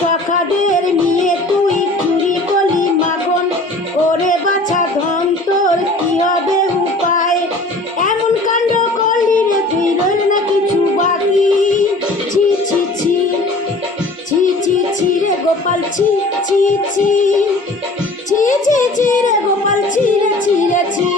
সখাদের নিয়ে তুই চুরি করলি মাখন, ওরে বাছা ধন তোর কি হবে উপায়? এমন কাণ্ড করলি রে তুই, রইল না কিছু বাকি। ছি ছি ছি ছি ছি ছি রে গোপাল, ছি ছি ছি ছি ছি ছি রে গোপাল, ছি রে ছি রে ছি।